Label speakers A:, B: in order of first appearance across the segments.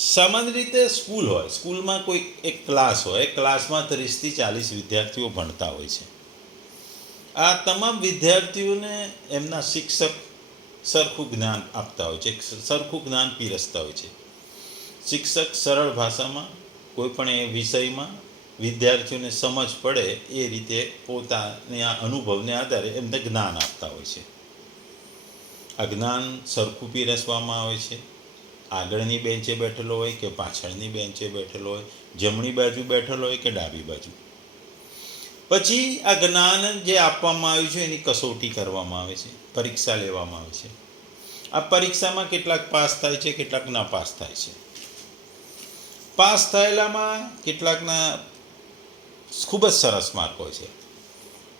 A: સામાન્ય રીતે સ્કૂલ હોય, સ્કૂલમાં કોઈ એક ક્લાસ હોય ક્લાસમાં ત્રીસથી ચાલીસ વિદ્યાર્થીઓ ભણતા હોય છે. આ તમામ વિદ્યાર્થીઓને એમના શિક્ષક સરખું જ્ઞાન આપતા હોય છે સરખું જ્ઞાન પીરસતા હોય છે. શિક્ષક સરળ ભાષામાં, કોઈ પણ એ વિષયમાં વિદ્યાર્થીઓને સમજ પડે, એ રીતે પોતાના અનુભવને આધારે એમને જ્ઞાન આપતા હોય છે. આ જ્ઞાન સરખું પીરસવામાં આવે છે. આગળની બેન્ચે બેઠેલો હોય કે પાછળની બેન્ચે બેઠેલો હોય, જમણી બાજુ બેઠેલો હોય કે ડાબી બાજુ? પછી આ જ્ઞાન જે આપવામાં આવ્યું છે, એની કસોટી કરવામાં આવે છે, પરીક્ષા લેવામાં આવે છે. આ પરીક્ષામાં કેટલાક પાસ થાય છે, કેટલાક ના પાસ થાય છે. પાસ થયેલામાં કેટલાકના ખૂબ જ સરસ માર્ક હોય છે.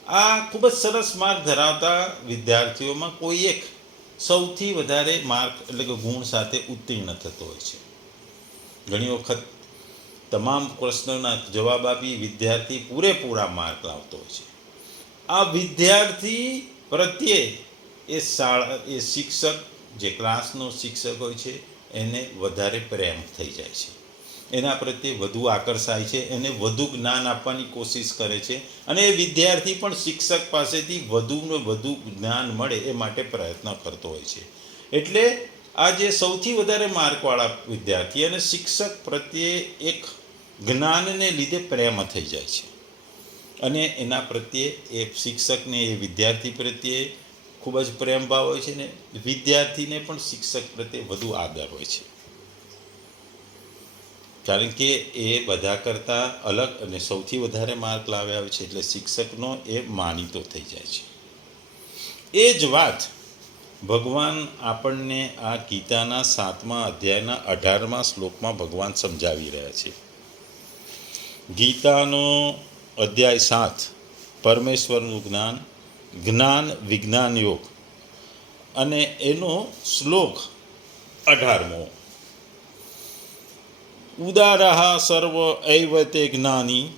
A: આ ખૂબ જ સરસ માર્ક ધરાવતા વિદ્યાર્થીઓમાં કોઈ એક સૌથી વધારે માર્ક એટલે કે ગુણ સાથે ઉત્તીર્ણ થતો હોય છે. ઘણી વખત તમામ પ્રશ્નોના જવાબ આપી વિદ્યાર્થી પૂરેપૂરા માર્ક લાવતો હોય છે. આ વિદ્યાર્થી પ્રત્યે એ શાળા, એ શિક્ષક, જે ક્લાસનો શિક્ષક હોય છે, એને વધારે પ્રેમ થઈ જાય છે. એના પ્રત્યે વધુ આકર્ષાય છે એને વધુ જ્ઞાન આપવાની કોશિશ કરે છે અને એ વિદ્યાર્થી પણ શિક્ષક પાસેથી વધુને વધુ જ્ઞાન મળે એ માટે પ્રયત્ન કરતો હોય છે. એટલે આ જે સૌથી વધારે માર્કવાળા વિદ્યાર્થી અને શિક્ષક પ્રત્યે એક જ્ઞાનને લીધે પ્રેમ થઈ જાય છે. અને એના પ્રત્યે એ શિક્ષકને, એ વિદ્યાર્થી પ્રત્યે ખૂબ જ પ્રેમ ભાવ હોય છે ને વિદ્યાર્થીને પણ શિક્ષક પ્રત્યે વધુ આદર હોય છે. કારણ કે એ બધા કરતાં અલગ અને સૌથી વધારે માર્ક લાવ્યા હોય છે એટલે શિક્ષકનો એ માનીતો થઈ જાય છે. એ જ વાત ભગવાન આપણને આ ગીતાના સાતમા અધ્યાયના અઢારમા શ્લોકમાં ભગવાન સમજાવી રહ્યા છે. ગીતાનો અધ્યાય સાત, પરમેશ્વરનું જ્ઞાન જ્ઞાન વિજ્ઞાન યોગ અને એનો શ્લોક અઢારમો. ઉદારઃ સર્વ એવ તે જ્ઞાની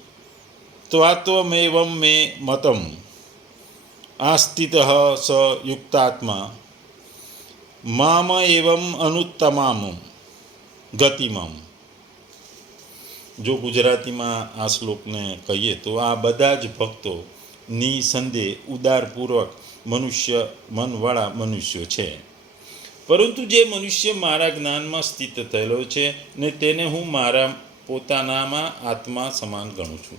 A: ત્વાત્વમેવં મે મતમ આસ્થિત સ યુક્તાત્મા મામ એવમ અનુત્તમામ ગતિમમ જો ગુજરાતીમાં આ શ્લોકને કહીએ, તો આ બધા જ ભક્તો નિસંદેહ, ઉદારપૂર્વક મનુષ્ય મનવાળા મનુષ્યો છે. પરંતુ જે મનુષ્ય મારા જ્ઞાનમાં સ્થિત થયેલો છે ને તેને હું મારા પોતાનામાં આત્મા સમાન ગણું છું.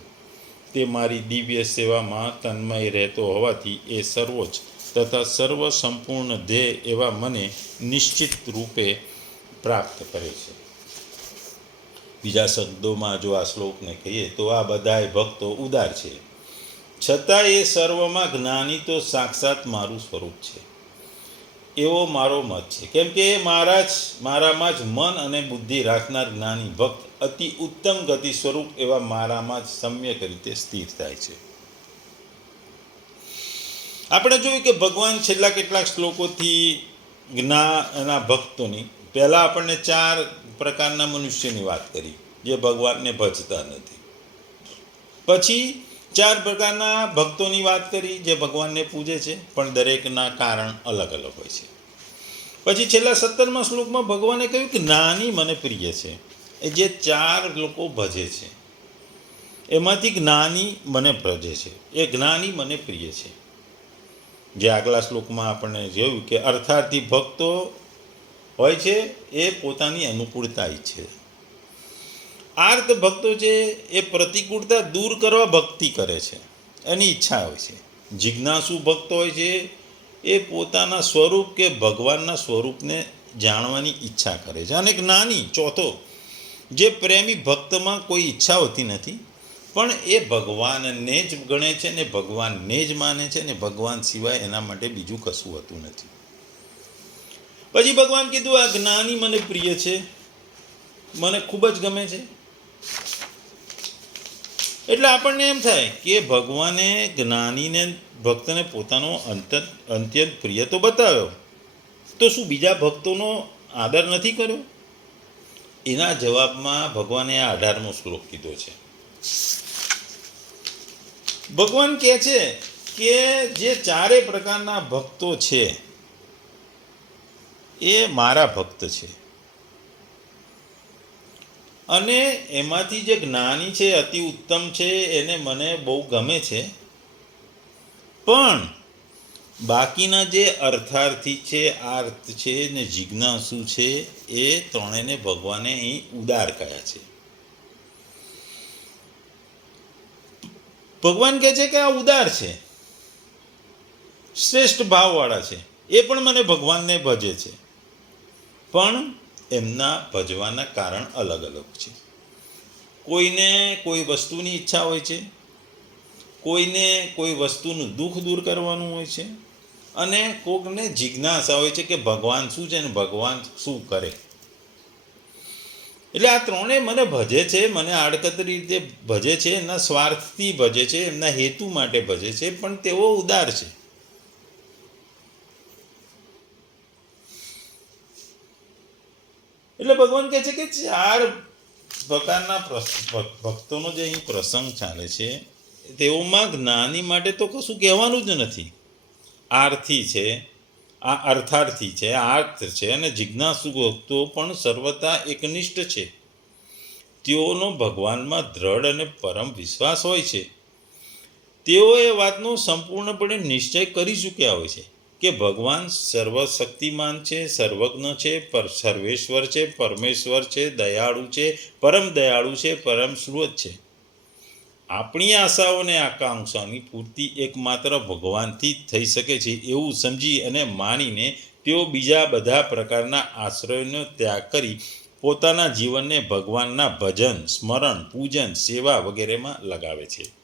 A: તે મારી દિવ્ય સેવામાં તન્મય રહેતો હોવાથી એ સર્વોચ્ચ તથા સર્વ સંપૂર્ણ ધ્યેય એવા મને નિશ્ચિત રૂપે પ્રાપ્ત કરે છે. બીજા શબ્દોમાં જો આ શ્લોકને કહીએ તો આ બધાય ભક્તો ઉદાર છે. છતાં એ સર્વમાં જ્ઞાની તો સાક્ષાત મારું સ્વરૂપ છે. એવો મારો મત છે. કેમ કે મારા જ મારામાં જ મન અને બુદ્ધિ રાખનાર જ્ઞાની ભક્ત અતિ ઉત્તમ ગતિ સ્વરૂપ એવા મારામાં જ સમ્યક રીતે સ્થિર થાય છે. આપણે જોયું કે ભગવાન છેલ્લા કેટલાક શ્લોકોથી જ્ઞાના ભક્તોની, પહેલાં આપણને ચાર પ્રકારના મનુષ્યની વાત કરી, જે ભગવાનને ભજતા નથી. પછી ચાર પ્રકારના ભક્તોની વાત કરી, જે ભગવાનને પૂજે છે, પણ દરેકના કારણ અલગ અલગ હોય છે. પછી છેલ્લા સત્તરમાં શ્લોકમાં ભગવાને કહ્યું કે જ્ઞાની મને પ્રિય છે, એ જે ચાર લોકો ભજે છે, એમાંથી જ્ઞાની મને ભજે છે એ જ્ઞાની મને પ્રિય છે. જે આગલા શ્લોકમાં આપણને જોયું કે અર્થાર્થી ભક્તો હોય છે, એ પોતાની અનુકૂળતા ઈચ્છે. આર્ત ભક્તો છે એ પ્રતિકૂળતા દૂર કરવા ભક્તિ કરે છે, એની ઈચ્છા હોય છે. જિજ્ઞાસુ ભક્તો હોય છે, એ પોતાના સ્વરૂપ કે ભગવાનના સ્વરૂપને જાણવાની ઈચ્છા કરે છે. અને જ્ઞાની ચોથો, જે પ્રેમી ભક્તમાં કોઈ ઈચ્છા હોતી નથી, પણ એ ભગવાનને જ ગણે છે ને ભગવાનને જ માને છે ને ભગવાન સિવાય એના માટે બીજું કશું હોતું નથી. પછી ભગવાન કીધું, આ જ્ઞાની મને પ્રિય છે. મને ખૂબ જ ગમે છે. એટલે આપણને એમ થાય કે ભગવાને જ્ઞાનીને, ભક્તને પોતાનો અંત, અત્યંત પ્રિય તો બતાવ્યો. તો શું બીજા ભક્તોનો આદર નથી કર્યો? એના જવાબમાં ભગવાને આ અઢારમો શ્લોક કીધો છે. ભગવાન કહે છે કે જે ચારે પ્રકારના ભક્તો છે, એ મારા ભક્ત છે. અને એમાંથી જે જ્ઞાની છે, અતિ ઉત્તમ છે, એને મને બહુ ગમે છે. પણ બાકીના જે અર્થાર્થી છે, આર્થ છે ને જિજ્ઞાસુ છે, એ ત્રણેયને ભગવાને અહીં ઉદાર કહ્યા છે. ભગવાન કહે છે કે આ ઉદાર છે. શ્રેષ્ઠ ભાવવાળા છે. એ પણ મને ભગવાનને ભજે છે. પણ એમના ભજવાના કારણ અલગ અલગ છે. કોઈને કોઈ વસ્તુની ઈચ્છા હોય છે, કોઈને કોઈ વસ્તુનું દુઃખ દૂર કરવાનું હોય છે, અને કોકને જિજ્ઞાસા હોય છે કે ભગવાન શું છે અને ભગવાન શું કરે. એટલે આ ત્રણેય મને ભજે છે, મને આડકતરી રીતે ભજે છે, એમના સ્વાર્થથી ભજે છે, એમના હેતુ માટે ભજે છે, પણ તેઓ ઉદાર છે. એટલે ભગવાન કહે છે કે ચાર પ્રકારના ભક્તોનો જે અહીં પ્રસંગ ચાલે છે, તેઓમાં જ્ઞાની માટે તો કશું કહેવાનું જ નથી. આર્થી છે, આ અર્થાર્થી છે આર્થ છે અને જિજ્ઞાસુ ભક્તો પણ સર્વતા એકનિષ્ઠ છે. તેઓનો ભગવાનમાં દ્રઢ અને પરમ વિશ્વાસ હોય છે. તેઓ એ વાતનો સંપૂર્ણપણે નિશ્ચય કરી ચૂક્યા હોય છે. કે ભગવાન સર્વશક્તિમાન છે, સર્વજ્ઞ છે, પર સર્વેશ્વર છે, પરમેશ્વર છે, દયાળુ છે, પરમ દયાળુ છે, પરમ શ્રુત છે. આપણી આશાઓ અને આકાંક્ષાની પૂર્તિ એકમાત્ર ભગવાનથી જ થઈ શકે છે એવું સમજી અને માનીને તેઓ બીજા બધા પ્રકારના આશ્રયનો ત્યાગ કરી પોતાના જીવનને ભગવાનના ભજન, સ્મરણ, પૂજન, સેવા વગેરેમાં લગાવે છે.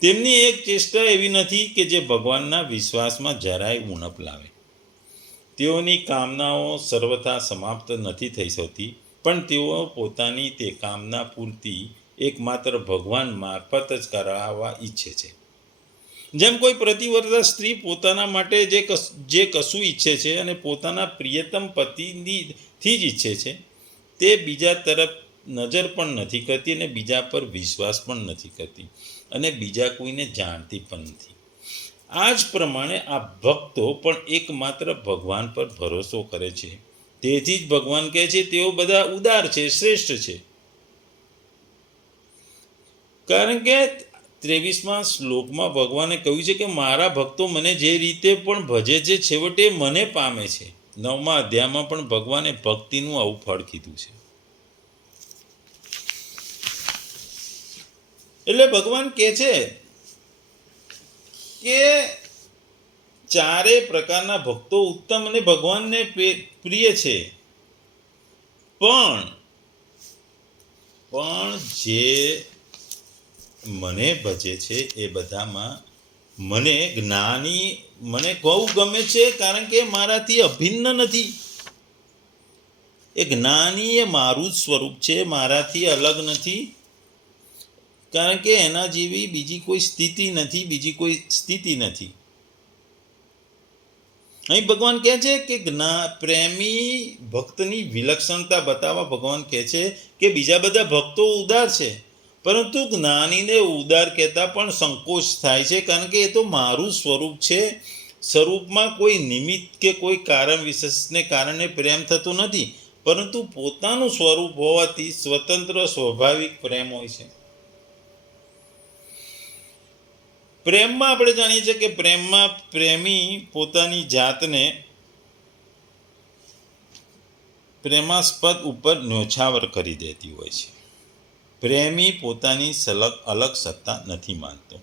A: તેમની એક ચેષ્ટા એવી નથી કે જે ભગવાનના વિશ્વાસમાં જરાય ઉણપ લાવે. તેઓની કામનાઓ સર્વથા સમાપ્ત નથી થઈ શકતી પણ તેઓ પોતાની તે કામના પૂર્તિ એકમાત્ર ભગવાન મારફત જ કરાવવા ઈચ્છે છે. જેમ કોઈ પ્રતિવર્તા સ્ત્રી પોતાના માટે જે જે કશું ઈચ્છે છે અને પોતાના પ્રિયતમ પતિની થી જ ઈચ્છે છે, તે બીજા તરફ નજર પણ નથી કરતી અને બીજા પર વિશ્વાસ પણ નથી કરતી. અને બીજા કોઈને જાણતી પણ નથી. આ જ પ્રમાણે આ ભક્તો પણ એકમાત્ર ભગવાન પર ભરોસો કરે છે. તેથી જ ભગવાન કહે છે, તેઓ બધા ઉદાર છે, શ્રેષ્ઠ છે. કારણ કે ત્રેવીસમાં શ્લોકમાં ભગવાને કહ્યું છે કે, મારા ભક્તો મને જે રીતે પણ ભજે છે, છેવટે મને પામે છે. નવમા અધ્યાયમાં પણ ભગવાને ભક્તિનું આવું ફળ કીધું છે. એટલે ભગવાન કહે છે કે ચારે પ્રકારના ભક્તો ઉત્તમ અને ભગવાનને પ્રિય- છે. પણ પણ જે મને ભજે છે એ બધામાં મને જ્ઞાની, મને કહું ગમે છે કારણ કે મારાથી અભિન્ન નથી. એ જ્ઞાની એ મારું જ સ્વરૂપ છે, મારાથી અલગ નથી. કારણ કે એના જેવી બીજી કોઈ સ્થિતિ નથી, બીજી કોઈ સ્થિતિ નથી. અહીં ભગવાન કહે છે કે જ્ઞા, પ્રેમી ભક્તની વિલક્ષણતા બતાવવા ભગવાન કહે છે કે બીજા બધા ભક્તો ઉદાર છે, પરંતુ જ્ઞાનીને ઉદાર કહેતા પણ સંકોચ થાય છે, કારણ કે એ તો મારું સ્વરૂપ છે. સ્વરૂપમાં કોઈ નિમિત્ત કે કોઈ કારણ વિશેષને કારણે પ્રેમ થતો નથી, પરંતુ પોતાનું સ્વરૂપ હોવાથી સ્વતંત્ર સ્વાભાવિક પ્રેમ હોય છે. પ્રેમમાં આપણે જાણીએ છીએ કે પ્રેમમાં પ્રેમી પોતાની જાતને પ્રેમાસ્પદ ઉપર ન્યોછાવર કરી દેતી હોય છે. પ્રેમી પોતાની સલગ અલગ સત્તા નથી માનતો.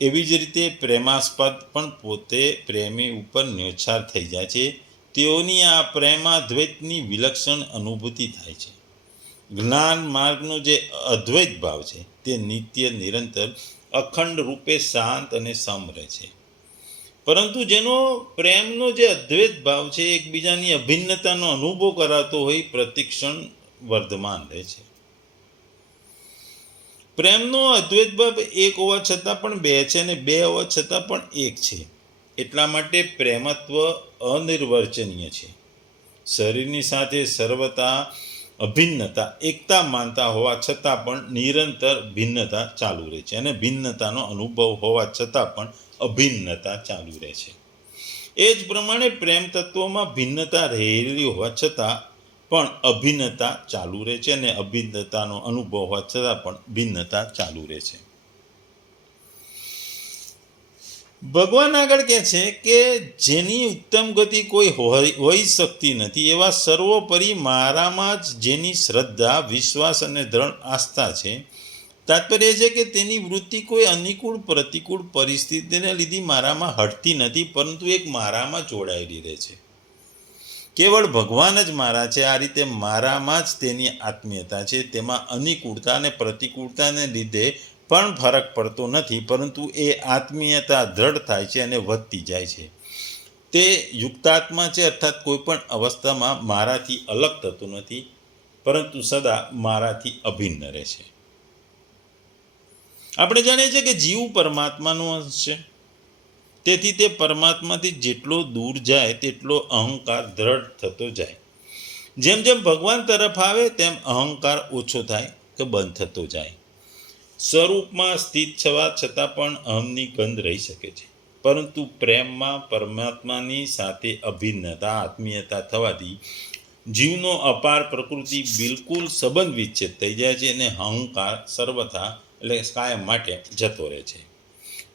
A: એવી જ રીતે પ્રેમાસ્પદ પણ પોતે પ્રેમી ઉપર ન્યોછાર થઈ જાય છે. તેઓની આ પ્રેમાદ્વૈતની વિલક્ષણ અનુભૂતિ થાય છે. જ્ઞાન માર્ગનો જે અદ્વૈત ભાવ છે તે નિત્ય નિરંતર અખંડ રૂપે શાંત અને સમ રહે છે. પરંતુ જેનો પ્રેમનો જે અદ્વૈત ભાવ છે, એકબીજાની અભિન્નતાનો અનુભવ કરાતો હોય, પ્રતિક્ષણ વર્ધમાન રહે છે. પ્રેમનો અદ્વૈત ભાવ એક હોવા છતાં પણ બે છે અને બે હોવા છતાં પણ એક છે. એટલા માટે પ્રેમત્વ અનિર્વચનીય છે. શરીરની સાથે સર્વતા અભિન્નતા, એકતા, માનતા હોવા છતાં પણ નિરંતર ભિન્નતા ચાલુ રહે છે અને ભિન્નતાનો અનુભવ હોવા છતાં પણ અભિન્નતા ચાલુ રહે છે. એ જ પ્રમાણે પ્રેમ તત્વોમાં ભિન્નતા રહેલી હોવા છતાં પણ અભિન્નતા ચાલુ રહે છે અને અભિન્નતાનો અનુભવ હોવા છતાં પણ ભિન્નતા ચાલુ રહે છે. ભગવાન આગળ કહે છે કે જેની ઉત્તમ ગતિ કોઈ હોઈ શકતી નથી, એવા સર્વોપરી મારામાં જ જેની શ્રદ્ધા, વિશ્વાસ અને દ્રઢ આસ્થા છે. તાત્પર્ય છે કે તેની વૃત્તિ કોઈ અનુકૂળ, પ્રતિકૂળ પરિસ્થિતિને લીધે મારામાં હટતી નથી, પરંતુ એક મારામાં જોડાયેલી રહે છે. કેવળ ભગવાન જ મારા છે, આ રીતે મારામાં જ તેની આત્મીયતા છે. તેમાં અનુકૂળતા અને પ્રતિકૂળતાને લીધે પણ ફરક પડતો નથી, પરંતુ એ આત્મીયતા દ્રઢ થાય છે અને વધતી જાય છે. તે યુક્તાત્મા છે અર્થાત કોઈ પણ અવસ્થામાં મારાથી અલગ થતું નથી, પરંતુ સદા મારાથી અભિન્ન રહે છે. આપણે જાણીએ છીએ કે જીવ પરમાત્માનો અંશ છે. તેથી તે પરમાત્માથી જેટલો દૂર જાય, તેટલો અહંકાર દ્રઢ થતો જાય. જેમ જેમ ભગવાન તરફ આવે, તેમ અહંકાર ઓછો થાય કે બંધ થતો જાય. સ્વરૂપમાં સ્થિત થવા છતાં પણ અહમની ગંધ રહી શકે છે. પરંતુ પ્રેમમાં પરમાત્માની સાથે અભિન્નતા, આત્મીયતા થવાથી જીવનો અપાર પ્રકૃતિ બિલકુલ સંબંધ વિચ્છેદ થઈ જાય છે અને અહંકાર સર્વથા એટલે કાયમ માટે જતો રહે છે.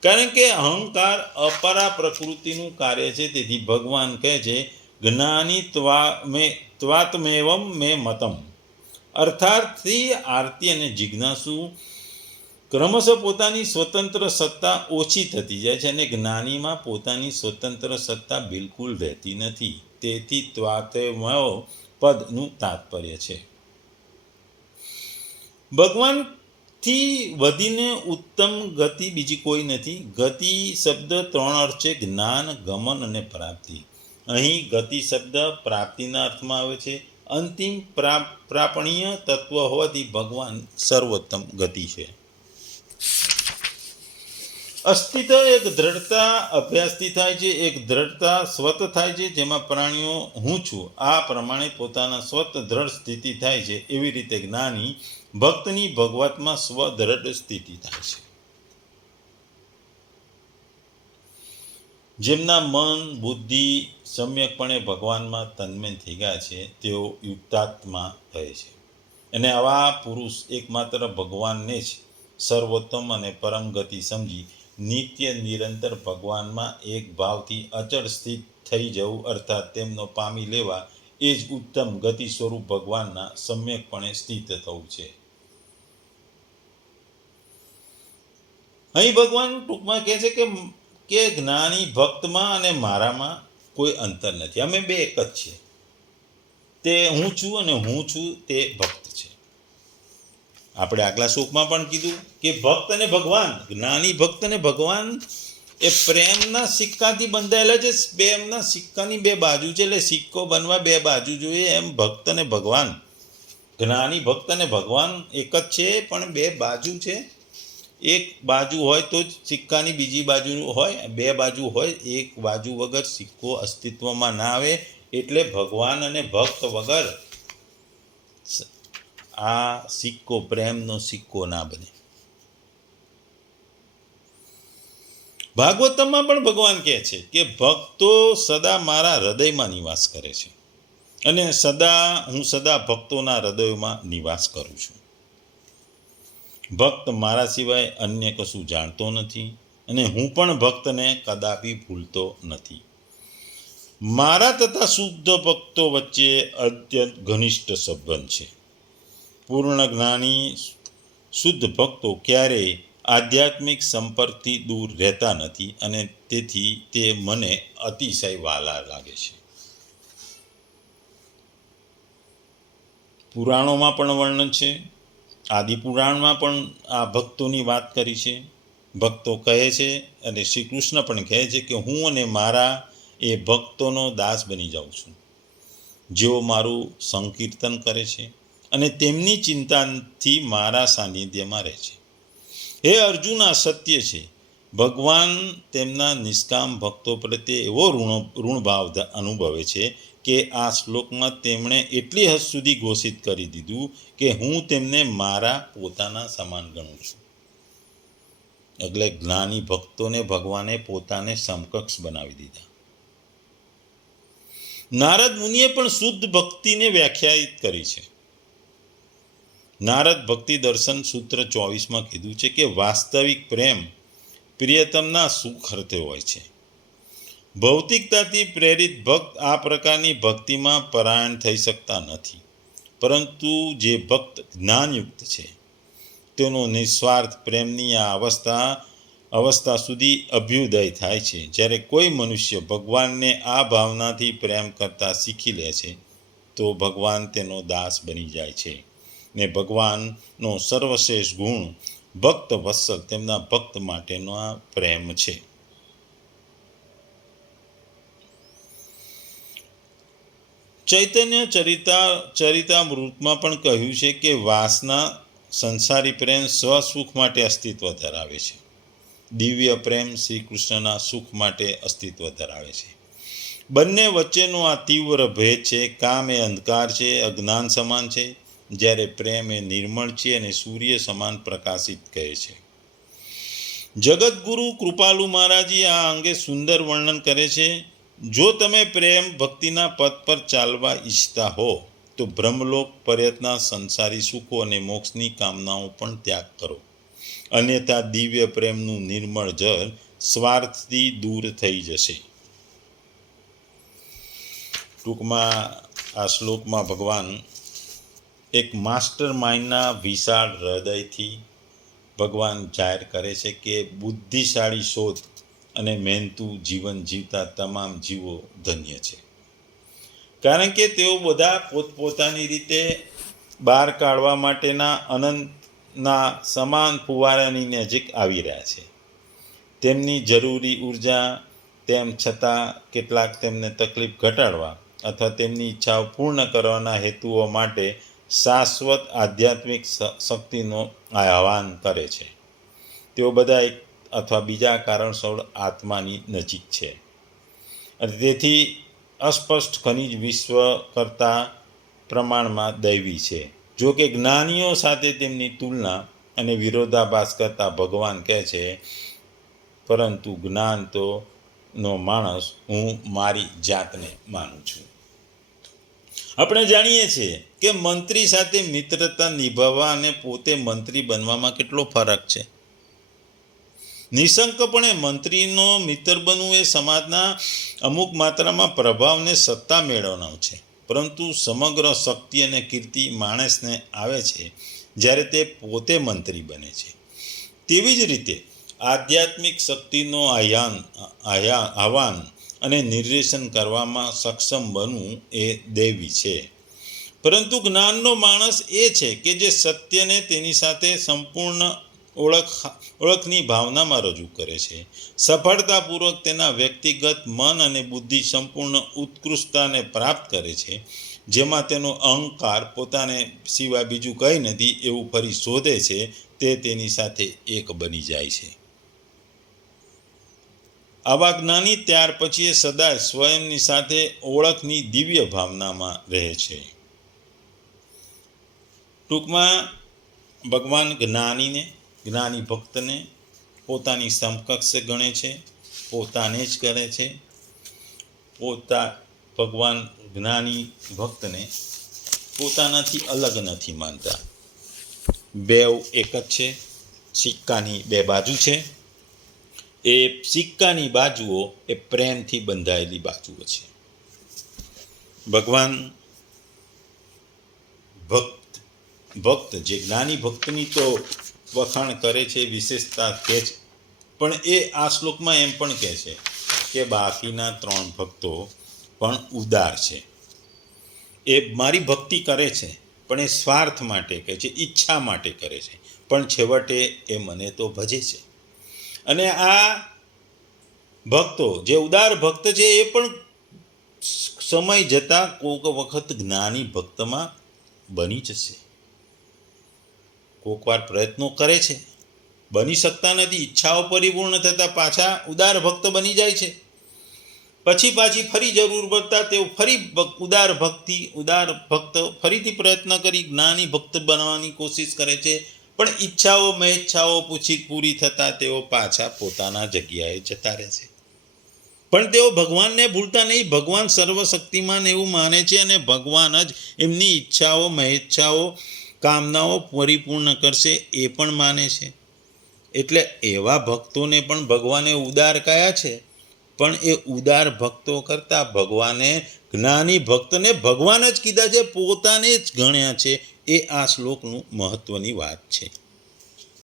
A: કારણ કે અહંકાર અપરા પ્રકૃતિનું કાર્ય છે, તેથી ભગવાન કહે છે, જ્ઞાની ત્વા મે ત્વાત્મેવમ મે મતમ. અર્થાર્થી આરતી અને જિજ્ઞાસુ ક્રમશઃ પોતાની સ્વતંત્ર સત્તા ઓછી થતી જાય છે અને જ્ઞાનીમાં પોતાની સ્વતંત્ર સત્તા બિલકુલ રહેતી નથી. તેથી ત્વાતેમયો પદનું તાત્પર્ય છે. ભગવાનથી વધીને ઉત્તમ ગતિ બીજી કોઈ નથી. ગતિ શબ્દ ત્રણ અર્થ છે, જ્ઞાન, ગમન અને પ્રાપ્તિ. અહીં ગતિ શબ્દ પ્રાપ્તિના અર્થમાં આવે છે. અંતિમ પ્રાપ પ્રાપણીય તત્વ હોવાથી ભગવાન સર્વોત્તમ ગતિ છે. અસ્તિત્વ એક દ્રઢતા અભ્યાસથી થાય છે, એક દ્રઢતા સ્વત થાય છે, જેમાં પ્રાણીઓ હું છું. આ પ્રમાણે પોતાના સ્વત દ્રઢ સ્થિતિ થાય છે. એવી રીતે જ્ઞાની ભક્તની ભગવતમાં સ્વદ્રઢ સ્થિતિ થાય છે. જેમના મન, બુદ્ધિ સમ્યકપણે ભગવાનમાં તન્મેન થઈ ગયા છે, તેઓ યુક્તાત્મા કહે છે. અને આવા પુરુષ એકમાત્ર ભગવાનને જ સર્વોત્તમ અને પરમ ગતિ સમજી નિત્ય નિરંતર ભગવાનમાં એક ભાવથી અચળ સ્થિત થઈ જવું અર્થાત તેમનો પામી લેવા એ જ ઉત્તમ ગતિ સ્વરૂપ ભગવાનના સમ્યકપણે સ્થિત થવું છે. અહીં ભગવાન ટૂંકમાં કહે છે કે કે જ્ઞાની ભક્તમાં અને મારામાં કોઈ અંતર નથી. અમે બે એક જ છીએ. તે હું છું અને હું છું તે ભક્ત છે. આપણે આગલા શ્લોકમાં પણ કીધું કે ભક્ત અને ભગવાન, જ્ઞાની ભક્ત અને ભગવાન, એ પ્રેમના સિક્કાથી બંધાયેલા છે. પ્રેમના સિક્કાની બે બાજુ છે એટલે સિક્કો બનવા બે બાજુ જોઈએ એમ ભક્ત અને ભગવાન. જ્ઞાની ભક્ત અને ભગવાન એક જ છે, પણ બે બાજુ છે. એક બાજુ હોય તો જ સિક્કાની બીજી બાજુ હોય, બે બાજુ હોય, એક બાજુ વગર સિક્કો અસ્તિત્વમાં ના આવે. એટલે ભગવાન અને ભક્ત વગર આ સિક્કો પ્રેમનો સિક્કો ના બને. ભાગવતમમાં પણ ભગવાન કહે છે કે ભક્તો સદા મારા હૃદયમાં નિવાસ કરે છે અને સદા હું સદા ભક્તોના હૃદયોમાં નિવાસ કરું છું. ભક્ત મારા સિવાય અન્ય કશું જાણતો નથી અને હું પણ ભક્તને કદાપી ભૂલતો નથી. મારા તથા શુદ્ધ ભક્તો વચ્ચે અત્યંત ઘનિષ્ઠ સંબંધ છે. પૂર્ણ જ્ઞાની શુદ્ધ ભક્તો ક્યારેય આધ્યાત્મિક સંપર્કથી દૂર રહેતા નથી અને તેથી તે મને અતિશય વાલા લાગે છે. પુરાણોમાં પણ વર્ણન છે. આદિપુરાણમાં પણ આ ભક્તોની વાત કરી છે. ભક્તો કહે છે અને શ્રી કૃષ્ણ પણ કહે છે કે હું અને મારા એ ભક્તોનો દાસ બની જાઉં છું. જેઓ મારું સંકીર્તન કરે છે. અને તેમની ચિંતાથી મારા સાનિધ્યમાં રહે છે. હે અર્જુન, આ સત્ય છે. ભગવાન તેમના નિષ્કામ ભક્તો પ્રત્યે એવો ઋણ, ઋણભાવ અનુભવે છે કે આ શ્લોકમાં તેમણે એટલી હદ સુધી ઘોષિત કરી દીધું કે હું તેમને મારા પોતાના સમાન ગણું છું. એટલે જ્ઞાની ભક્તોને ભગવાને પોતાને સમકક્ષ બનાવી દીધા. નારદ મુનિએ પણ શુદ્ધ ભક્તિને વ્યાખ્યાયિત કરી છે. નારદ ભક્તિ દર્શન સૂત્ર ચોવીસમાં કીધું છે કે વાસ્તવિક પ્રેમ પ્રિયતમના સુખ અર્થે હોય છે. ભૌતિકતાથી પ્રેરિત ભક્ત આ પ્રકારની ભક્તિમાં પરાયણ થઈ શકતા નથી. પરંતુ જે ભક્ત જ્ઞાનયુક્ત છે, તેનો નિસ્વાર્થ પ્રેમની આ અવસ્થા અવસ્થા સુધી અભ્યુદય થાય છે. જ્યારે કોઈ મનુષ્ય ભગવાનને આ ભાવનાથી પ્રેમ કરતા શીખી લે છે, તો ભગવાન તેનો દાસ બની જાય છે. ને ભગવાનનો સર્વશ્રેષ્ઠ ગુણ ભક્ત વત્સલ તેમના ભક્ત માટેનો આ પ્રેમ છે. ચૈતન્ય ચરિતા ચરિતામૃતમાં પણ કહ્યું છે કે વાસના સંસારી પ્રેમ સ્વસુખ માટે અસ્તિત્વ ધરાવે છે. દિવ્ય પ્રેમ શ્રી કૃષ્ણના સુખ માટે અસ્તિત્વ ધરાવે છે. બંને વચ્ચેનો આ તીવ્ર ભેદ છે, કામ એ અંધકાર છે, અજ્ઞાન સમાન છે જ્યારે પ્રેમ એ નિર્મળ છે અને સૂર્ય સમાન પ્રકાશિત કહે છે. જગતગુરુ કૃપાલુ મહારાજી આ અંગે સુંદર વર્ણન કરે છે, જો તમે પ્રેમ ભક્તિના પદ પર ચાલવા ઈચ્છતા હો, તો બ્રહ્મલોક પર્યતના સંસારી સુખો અને મોક્ષની કામનાઓ પણ ત્યાગ કરો. અન્યથા દિવ્ય પ્રેમનું નિર્મળ જળ સ્વાર્થથી દૂર થઈ જશે. ટૂંકમાં આ શ્લોકમાં ભગવાન એક માસ્ટર માઇન્ડના વિશાળ હૃદયથી ભગવાન જાહેર કરે છે કે બુદ્ધિશાળી શોધ અને મહેનતુ જીવન જીવતા તમામ જીવો ધન્ય છે. કારણ કે તેઓ બધા પોતપોતાની રીતે બહાર કાઢવા માટેના અનંતના સમાન ફુવારાની નજીક આવી રહ્યા છે. તેમની જરૂરી ઊર્જા તેમ છતાં કેટલાક તેમને તકલીફ ઘટાડવા અથવા તેમની ઈચ્છાઓ પૂર્ણ કરવાના હેતુઓ માટે શાશ્વત આધ્યાત્મિક શક્તિનો આહ્વાન કરે છે. તેઓ બધા એક અથવા બીજા કારણસર આત્માની નજીક છે. અને તેથી અસ્પષ્ટ ખનિજ વિશ્વ કરતાં પ્રમાણમાં દૈવી છે. જો કે જ્ઞાનીઓ સાથે તેમની તુલના અને વિરોધાભાસ કરતાં ભગવાન કહે છે, પરંતુ જ્ઞાન તો નો માણસ હું મારી જાતને માનું છું. આપણે જાણીએ છીએ કે મંત્રી સાથે મિત્રતા નિભાવવા અને પોતે મંત્રી બનવામાં કેટલો ફરક છે. નિશંકપણે મંત્રીનો મિત્ર બનવું એ સમાજના અમુક માત્રામાં પ્રભાવને સત્તા મેળવવાનો છે. પરંતુ સમગ્ર શક્તિ અને કીર્તિ માણસને આવે છે જ્યારે તે પોતે મંત્રી બને છે. તેવી જ રીતે આધ્યાત્મિક શક્તિનો આયાન, આયા, આહ્વાન અને નિર્દેશન કરવામાં સક્ષમ બનવું એ દેવી છે. પરંતુ જ્ઞાનનો માણસ એ છે કે જે સત્યને તેની સાથે સંપૂર્ણ ઓળખ, ઓળખની ભાવનામાં રજૂ કરે છે. સફળતાપૂર્વક તેના વ્યક્તિગત મન અને બુદ્ધિ સંપૂર્ણ ઉત્કૃષ્ટતાને પ્રાપ્ત કરે છે. જેમાં તેનો અહંકાર પોતાને સિવાય બીજું કંઈ નથી, એવું ફરી શોધે છે, તે તેની સાથે એક બની જાય છે. આવા જ્ઞાની ત્યાર પછી એ સદાય સ્વયંની સાથે ઓળખની દિવ્ય ભાવનામાં રહે છે. ટૂંકમાં, ભગવાન જ્ઞાનીને, જ્ઞાની ભક્તને પોતાની સમકક્ષ ગણે છે, પોતાને જ કરે છે. પોતા, ભગવાન જ્ઞાની ભક્તને પોતાનાથી અલગ નથી માનતા. બેવ એક જ છે, સિક્કાની બે બાજુ છે. એ સિક્કાની બાજુઓ એ પ્રેમથી બંધાયેલી બાજુઓ છે. ભગવાન ભક્ત ભક્ત જે જ્ઞાની ભક્તની તો વખાણ કરે છે, વિશેષતા કહે છે. પણ એ આ શ્લોકમાં એમ પણ કહે છે કે બાકીના ત્રણ ભક્તો પણ ઉદાર છે. એ મારી ભક્તિ કરે છે, પણ એ સ્વાર્થ માટે કહે છે, ઈચ્છા માટે કરે છે. પણ છેવટે એ મને તો ભજે છે. અને આ ભક્તો, જે ઉદાર ભક્ત છે, એ પણ સમય જતાં કોઈક વખત જ્ઞાની ભક્તમાં બની જશે. કોઈક વાર પ્રયત્નો કરે છે. બની શકતા નથી, ઈચ્છાઓ પરિપૂર્ણ થતાં પાછા ઉદાર ભક્ત બની જાય છે. પછી પાછી ફરી જરૂર પડતા તેઓ ફરી ઉદાર ભક્તિ, ઉદાર ભક્ત ફરીથી પ્રયત્ન કરી જ્ઞાની ભક્ત બનવાની કોશિશ કરે છે. પણ ઈચ્છાઓ મેચ્છાઓ પૂછી પૂરી થતાં તેઓ પાછા પોતાના જગ્યાએ જતા રહે છે. પણ તેઓ ભગવાનને ભૂલતા નહીં. ભગવાન સર્વશક્તિમાન એવું માને છે અને ભગવાન જ એમની ઈચ્છાઓ મહેચ્છાઓ કામનાઓ પરિપૂર્ણ કરશે એ પણ માને છે. એટલે એવા ભક્તોને પણ ભગવાને ઉદાર કયા છે? પણ એ ઉદાર ભક્તો કરતાં ભગવાને, જ્ઞાની ભક્તને ભગવાન જ કીધા છે. પોતાને જ ગણ્યા છે. એ આ શ્લોકનું મહત્વની વાત છે.